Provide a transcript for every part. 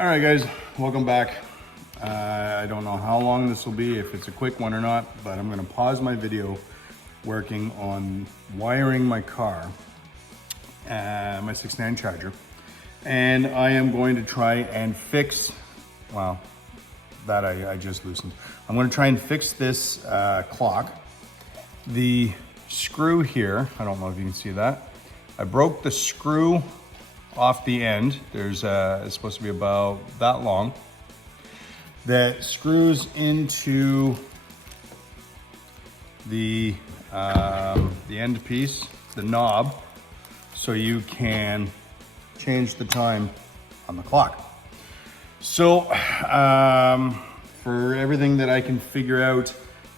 All right, guys, welcome back. I don't know how long this will be, if it's a quick one or not, but I'm gonna pause my video working on wiring my car, my 6-9 Charger, and I am going to try and fix, well, that I just loosened. I'm gonna try and fix this clock. The screw here, I don't know if you can see that. I broke the screw off the end. There's it's supposed to be about that long, that screws into the end piece, the knob, so you can change the time on the clock. So for everything that I can figure out,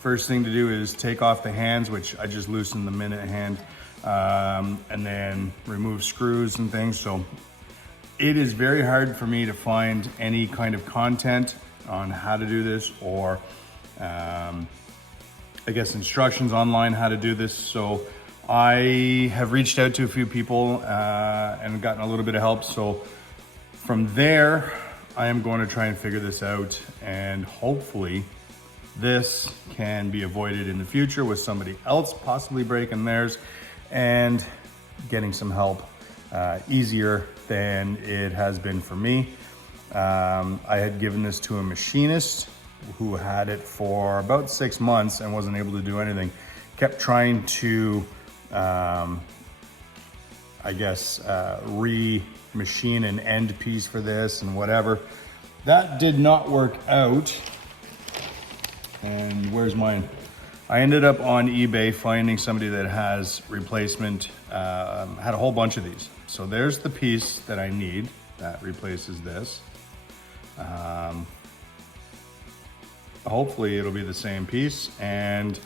first thing to do is take off the hands, which I just loosened the minute hand, and then remove screws and things. So it is very hard for me to find any kind of content on how to do this, or I guess instructions online how to do this. So I have reached out to a few people and gotten a little bit of help. So from there, I am going to try and figure this out, and hopefully this can be avoided in the future with somebody else possibly breaking theirs and getting some help easier than it has been for me. I had given this to a machinist who had it for about 6 months and wasn't able to do anything. Kept trying to, I guess, re-machine an end piece for this and whatever. That did not work out. And where's mine? I ended up on eBay finding somebody that has replacement, had a whole bunch of these. So there's the piece that I need that replaces this. Hopefully it'll be the same piece. And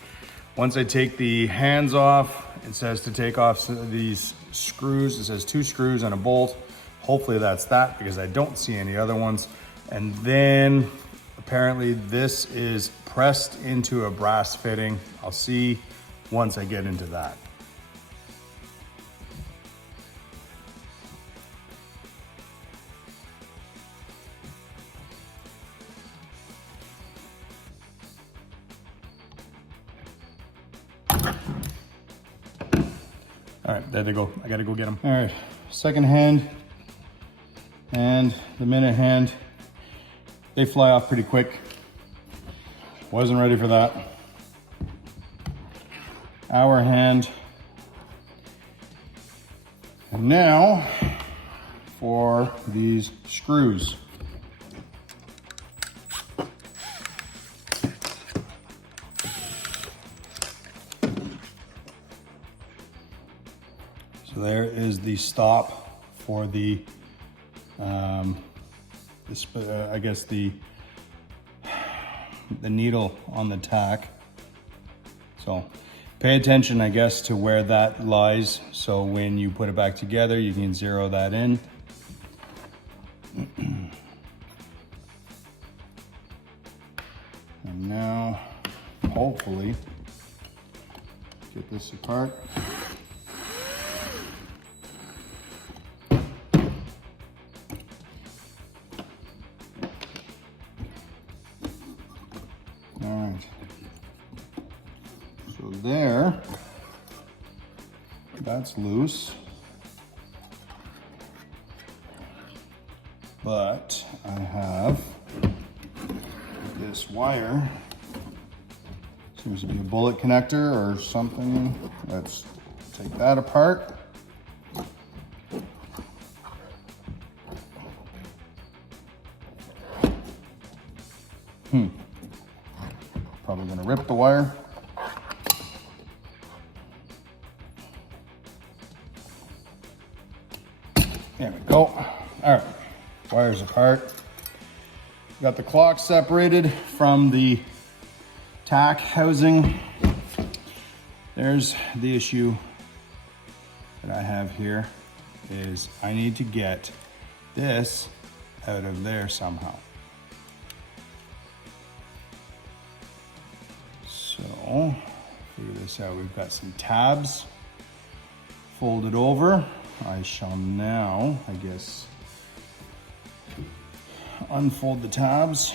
once I take the hands off, it says to take off these screws. It says 2 screws and a bolt. Hopefully that's that, because I don't see any other ones. And then apparently this is pressed into a brass fitting. I'll see once I get into that. All right, there they go. I gotta go get them. All right, second hand and the minute hand, they fly off pretty quick. Wasn't ready for that. Hour hand. And now for these screws. So there is the stop for the, I guess the needle on the tack. So pay attention, I guess, to where that lies. So when you put it back together, you can zero that in. And now, hopefully, get this apart. So there, that's loose, but I have this wire, seems to be a bullet connector or something. Let's take that apart. Probably gonna rip the wire. There we go. All right, wires apart. Got the clock separated from the tack housing. There's the issue that I have here, is I need to get this out of there somehow. So, figure this out. We've got some tabs folded over. I shall now, I guess, unfold the tabs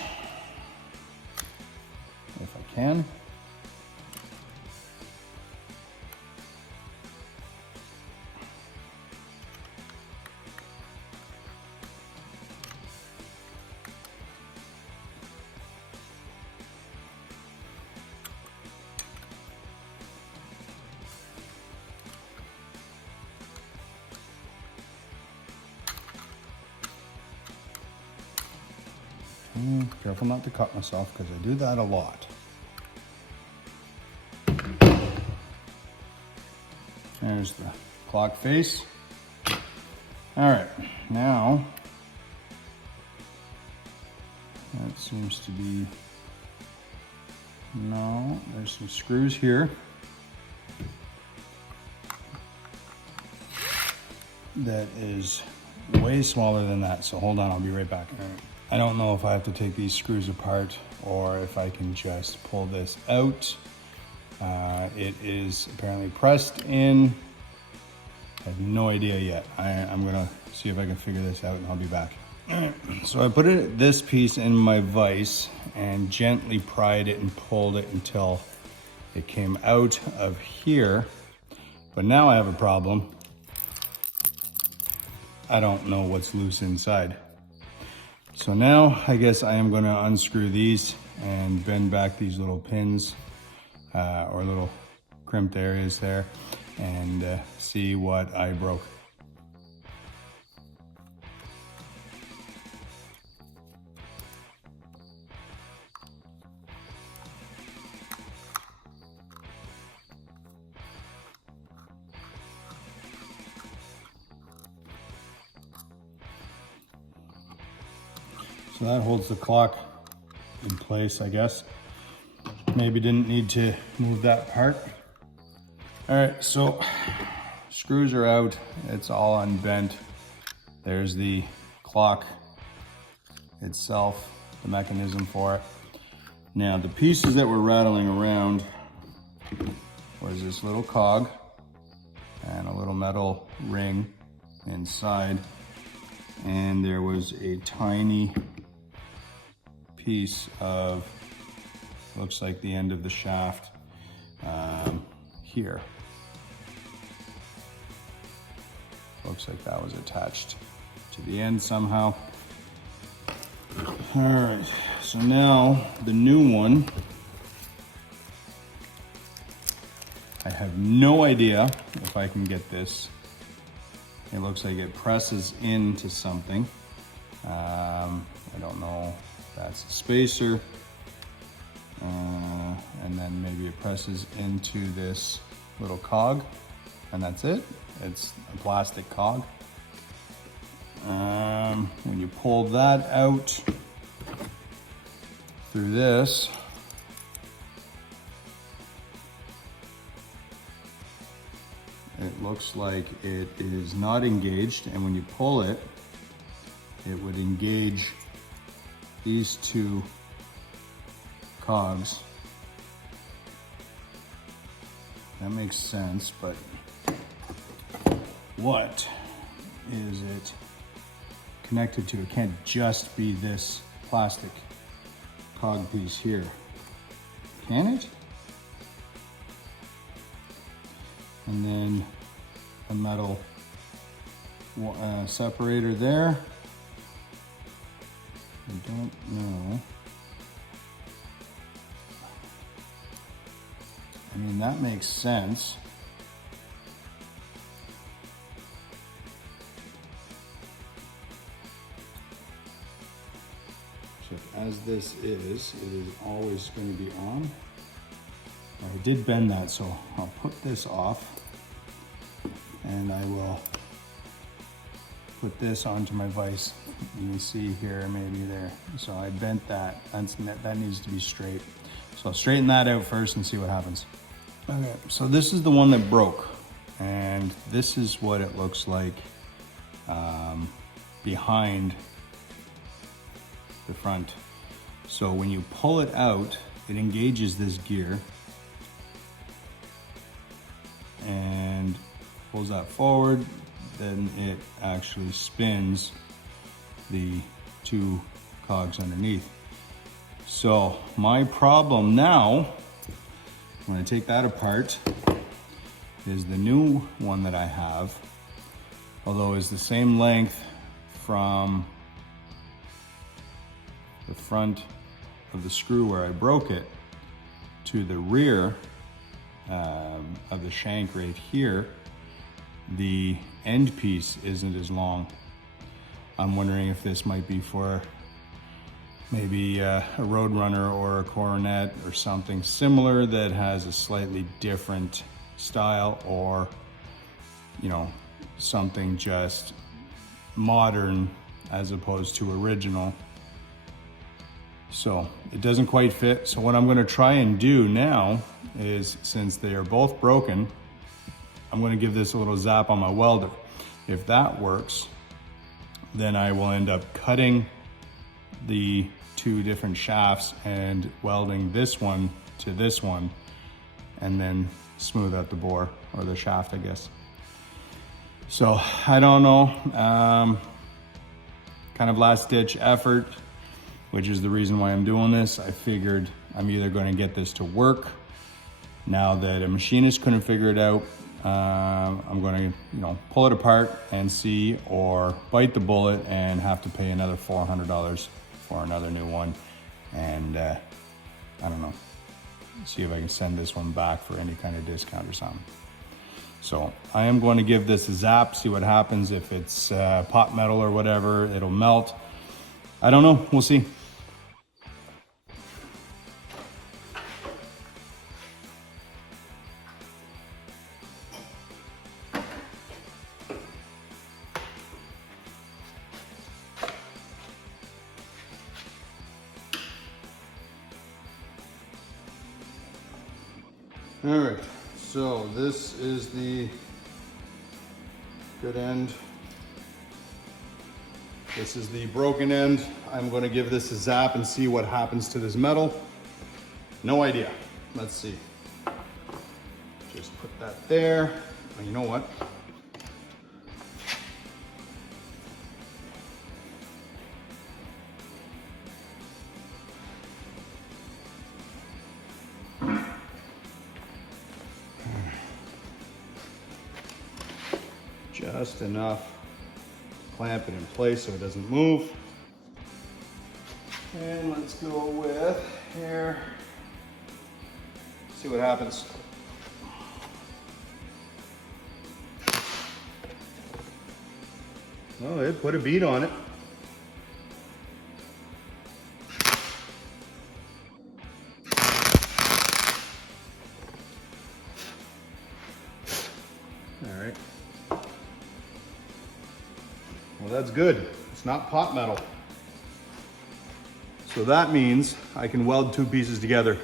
if I can. Careful not to cut myself because I do that a lot. There's the clock face. All right, now that seems to be, no, there's some screws here that is way smaller than that. So hold on, I'll be right back. All right. I don't know if I have to take these screws apart or if I can just pull this out. It is apparently pressed in. I have no idea yet. I'm gonna see if I can figure this out and I'll be back. All right, so I put this piece in my vise and gently pried it and pulled it until it came out of here. But now I have a problem. I don't know what's loose inside. So now I guess I am gonna unscrew these and bend back these little pins or little crimped areas there and see what I broke. So that holds the clock in place, I guess. Maybe didn't need to move that part. All right, so screws are out. It's all unbent. There's the clock itself, the mechanism for it. Now the pieces that were rattling around was this little cog and a little metal ring inside. And there was a tiny piece of, looks like the end of the shaft here. Looks like that was attached to the end somehow. All right, so now the new one, I have no idea if I can get this. It looks like it presses into something. I don't know if that's a spacer. And then maybe it presses into this little cog and that's it. It's a plastic cog. When you pull that out through this, it looks like it is not engaged, and when you pull it, it would engage these two cogs. That makes sense, but what is it connected to? It can't just be this plastic cog piece here, can it? And then a metal separator there. I don't know. I mean, that makes sense. So as this is, it is always going to be on. I did bend that, so I'll put this off and I will put this onto my vise. You can see here, maybe there. So I bent that. That needs to be straight. So I'll straighten that out first and see what happens. Okay, so this is the one that broke, and this is what it looks like behind the front. So when you pull it out, it engages this gear and pulls that forward, then it actually spins the two cogs underneath. So my problem now, when I take that apart, is the new one that I have, although is the same length from the front of the screw where I broke it to the rear of the shank right here, the end piece isn't as long. I'm wondering if this might be for maybe a Roadrunner or a Coronet or something similar that has a slightly different style, or you know, something just modern as opposed to original. So it doesn't quite fit. So what I'm going to try and do now is, since they are both broken, I'm going to give this a little zap on my welder. If that works, then I will end up cutting the two different shafts and welding this one to this one, and then smooth out the bore, or the shaft, I guess. So I don't know, kind of last ditch effort, which is the reason why I'm doing this. I figured I'm either going to get this to work. Now that a machinist couldn't figure it out, I'm going to, you know, pull it apart and see, or bite the bullet and have to pay another $400 for another new one. And I don't know, see if I can send this one back for any kind of discount or something. So I am going to give this a zap, see what happens. If it's pot metal or whatever, it'll melt. I don't know, we'll see. All right, so this is the good end. This is the broken end. I'm going to give this a zap and see what happens to this metal. No idea. Let's see. Just put that there. Oh, you know what? Just enough to clamp it in place so it doesn't move. And let's go with here. See what happens. Oh, it put a bead on it. All right. Well, that's good. It's not pot metal. So that means I can weld two pieces together.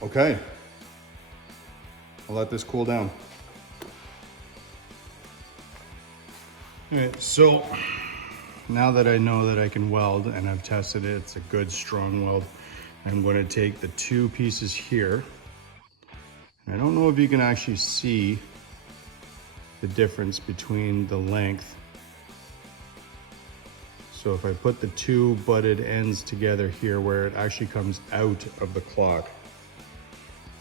Okay. I'll let this cool down. All right, so now that I know that I can weld and I've tested it, it's a good strong weld, I'm going to take the two pieces here. I don't know if you can actually see the difference between the length. So if I put the two butted ends together here where it actually comes out of the clock,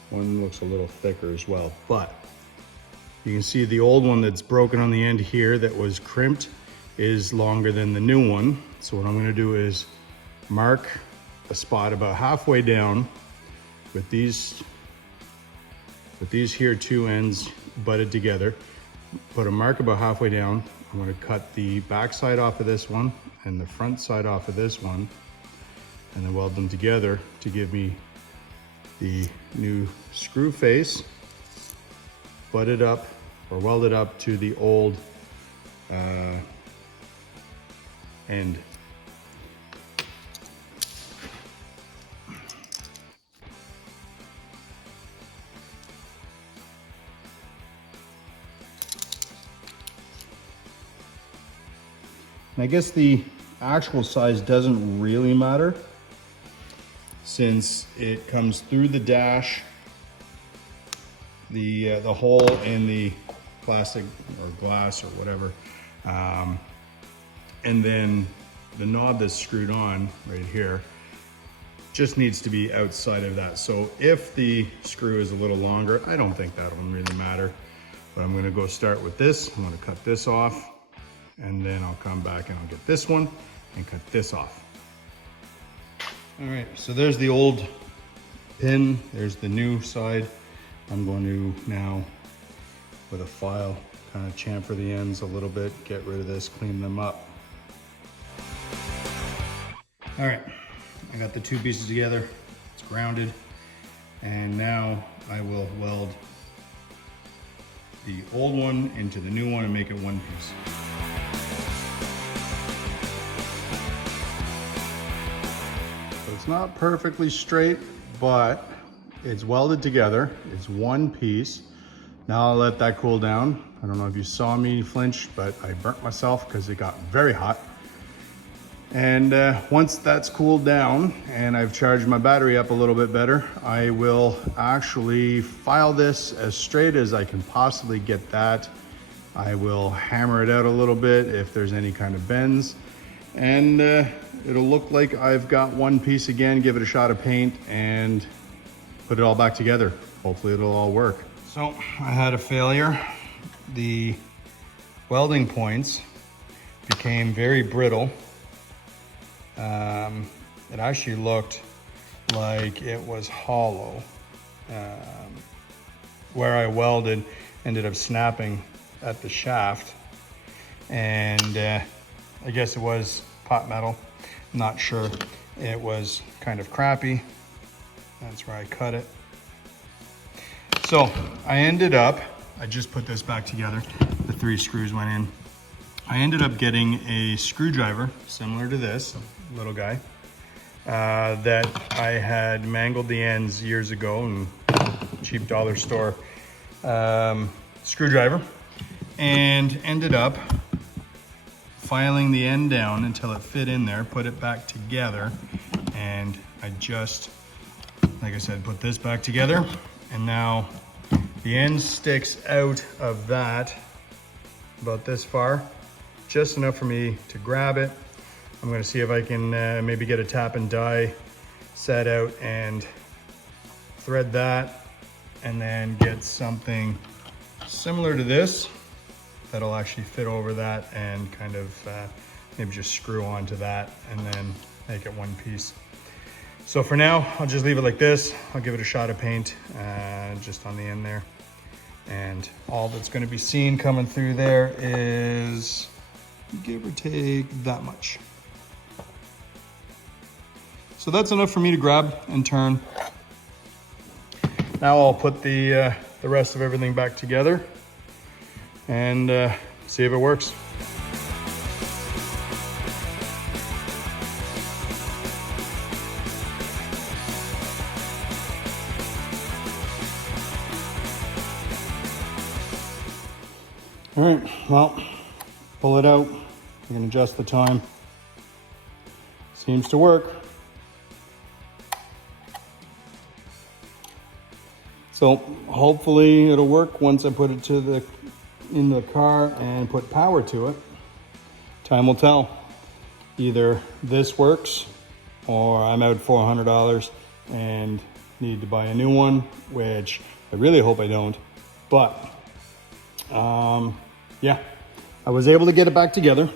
one looks a little thicker as well, but you can see the old one that's broken on the end here that was crimped is longer than the new one. So what I'm going to do is mark a spot about halfway down with these here two ends butted together. Put a mark about halfway down. I'm going to cut the back side off of this one and the front side off of this one, and then weld them together to give me the new screw face butted up or welded up to the old end. And I guess the actual size doesn't really matter, since it comes through the dash, the hole in the plastic or glass or whatever. And then the knob that's screwed on right here just needs to be outside of that. So if the screw is a little longer, I don't think that'll really matter. But I'm gonna go start with this. I'm gonna cut this off, and then I'll come back and I'll get this one and cut this off. All right, so there's the old pin, there's the new side. I'm going to now, with a file, kind of chamfer the ends a little bit, get rid of this, clean them up. All right, I got the two pieces together, it's grounded, and now I will weld the old one into the new one and make it one piece. So it's not perfectly straight, but it's welded together. It's one piece. Now I'll let that cool down. I don't know if you saw me flinch, but I burnt myself because it got very hot. And once that's cooled down and I've charged my battery up a little bit better, I will actually file this as straight as I can possibly get that. I will hammer it out a little bit if there's any kind of bends. And it'll look like I've got one piece again, give it a shot of paint and put it all back together. Hopefully it'll all work. So I had a failure. The welding points became very brittle. It actually looked like it was hollow. Where I welded ended up snapping at the shaft, and I guess it was pot metal, not sure. It was kind of crappy. That's where I cut it. So I ended up, I just put this back together. The 3 screws went in. I ended up getting a screwdriver similar to this, little guy, that I had mangled the ends years ago in cheap dollar store screwdriver, and ended up filing the end down until it fit in there, put it back together, and I just, like I said, put this back together, and now the end sticks out of that about this far, just enough for me to grab it. I'm gonna see if I can maybe get a tap and die set out and thread that, and then get something similar to this that'll actually fit over that and kind of maybe just screw onto that and then make it one piece. So for now, I'll just leave it like this. I'll give it a shot of paint just on the end there. And all that's gonna be seen coming through there is, give or take, that much. So that's enough for me to grab and turn. Now I'll put the rest of everything back together and see if it works. All right, well, pull it out. You can adjust the time. Seems to work. So hopefully it'll work once I put it in the car and put power to it. Time will tell. Either this works or I'm out $400 and need to buy a new one, which I really hope I don't. But yeah, I was able to get it back together.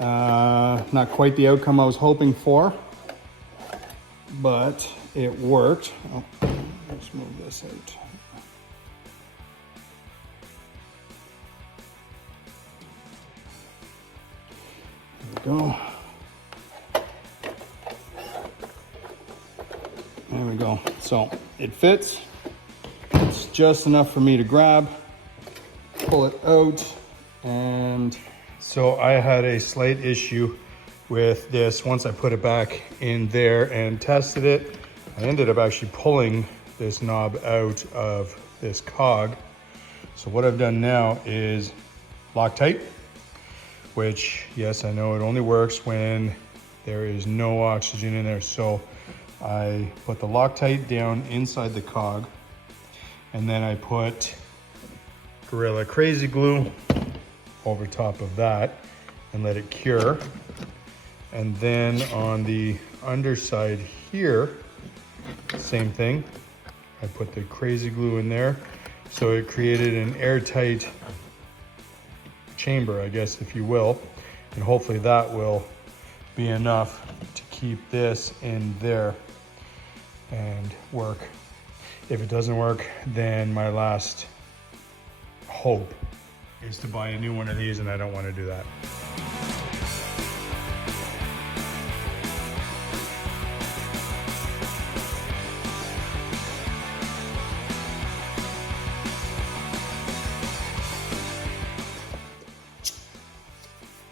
Not quite the outcome I was hoping for, but it worked. Oh, let's move this out. There we go. There we go. So it fits. It's just enough for me to grab, pull it out, and so I had a slight issue with this. Once I put it back in there and tested it, I ended up actually pulling this knob out of this cog. So what I've done now is Loctite, which, yes, I know it only works when there is no oxygen in there. So I put the Loctite down inside the cog, and then I put Gorilla Crazy Glue over top of that and let it cure. And then on the underside here, same thing. I put the Crazy Glue in there. So it created an airtight chamber, I guess, if you will. And hopefully that will be enough to keep this in there and work. If it doesn't work, then my last hope is to buy a new one of these, and I don't want to do that.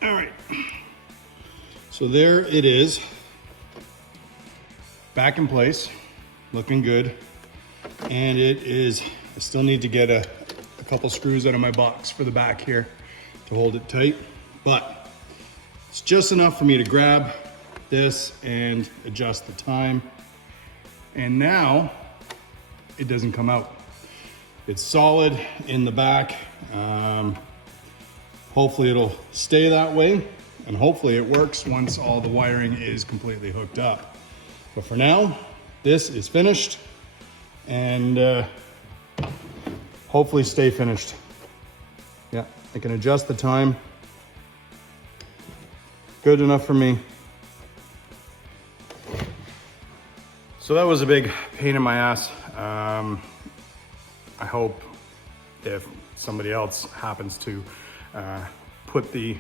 All right, so there it is, back in place, looking good. And it is, I still need to get a couple screws out of my box for the back here to hold it tight, but it's just enough for me to grab this and adjust the time. And now it doesn't come out. It's solid in the back. Hopefully it'll stay that way, and hopefully it works once all the wiring is completely hooked up. But for now, this is finished, and hopefully stay finished. Yeah, I can adjust the time. Good enough for me. So that was a big pain in my ass. I hope if somebody else happens to put the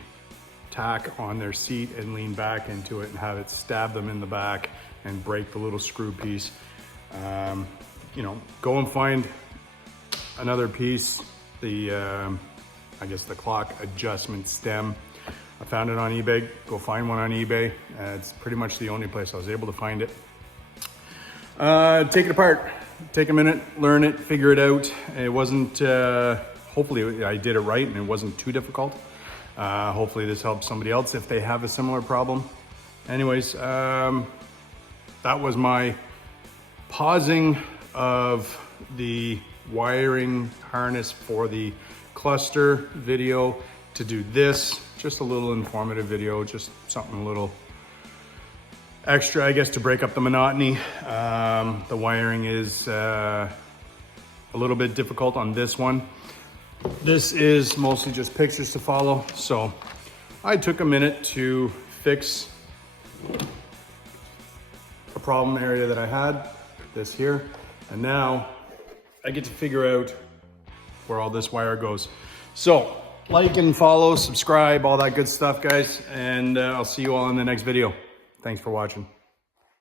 tack on their seat and lean back into it and have it stab them in the back and break the little screw piece, you know, go and find another piece. The I guess the clock adjustment stem, I found it on eBay. Go find one on eBay. It's pretty much the only place I was able to find it. Take it apart, take a minute, learn it, figure it out. It wasn't, hopefully I did it right and it wasn't too difficult. Hopefully this helps somebody else if they have a similar problem. Anyways, that was my pausing of the wiring harness for the cluster video to do this. Just a little informative video, just something a little extra, I guess, to break up the monotony. The wiring is a little bit difficult on this one. This is mostly just pictures to follow. So I took a minute to fix a problem area that I had, this here. And now I get to figure out where all this wire goes. So like and follow, subscribe, all that good stuff, guys. And I'll see you all in the next video. Thanks for watching.